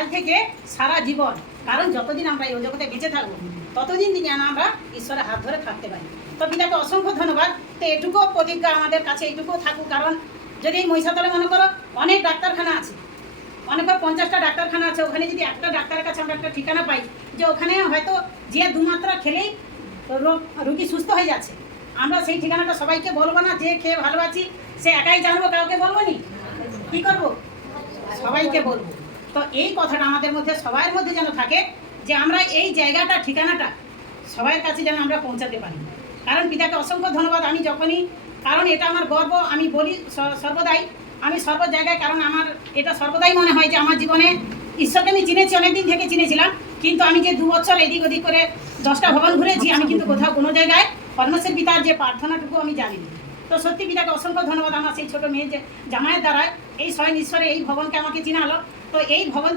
আজ থেকে সারা জীবন, কারণ যতদিন আমরা এই জগতে বেঁচে থাকবো ততদিন যেন আমরা ঈশ্বরের হাত ধরে থাকতে পারি। তো পিতাকে অসংখ্য ধন্যবাদ। তো এটুকু প্রতিজ্ঞা আমাদের কাছে এইটুকু থাকুক, কারণ যদি এই মহিষাতলে মনে করো অনেক ডাক্তারখানা আছে, মনে করো 50টা ডাক্তারখানা আছে, ওখানে যদি একটা ডাক্তারের কাছে আমরা একটা ঠিকানা পাই যে ওখানে হয়তো যে 2 মাত্রা খেলেই রোগী সুস্থ হয়ে যাচ্ছে, আমরা সেই ঠিকানাটা সবাইকে বলবো না যে খেয়ে ভালো আছি সে একাই জানবো, কাউকে বলবো নি, কী করবো? সবাইকে বলবো। তো এই কথাটা আমাদের মধ্যে সবার মধ্যে যেন থাকে যে আমরা এই জায়গাটা ঠিকানাটা সবার কাছে যেন আমরা পৌঁছাতে পারি। কারণ পিতাকে অসংখ্য ধন্যবাদ। আমি যখনই, কারণ এটা আমার গর্ব, আমি বলি সর্বদাই, আমি সর্ব জায়গায়, কারণ আমার এটা সর্বদাই মনে হয় যে আমার জীবনে ঈশ্বরকে আমি চিনেছি, অনেকদিন থেকে চিনেছিলাম, কিন্তু আমি যে 2 বছর এদিক ওদিক করে 10টা ভবন ঘুরেছি, আমি কিন্তু কোথাও কোনো জায়গায় পরমেশ্বর পিতার যে প্রার্থনাটুকু আমি জানিনি। তো সত্যি পিতাকে অসংখ্য ধন্যবাদ। আমার সেই ছোটো মেয়ে যে জামাইয়ের দ্বারায় এই স্বয়ং ঈশ্বরে এই ভবনকে আমাকে চিনালো। তো এই ভবন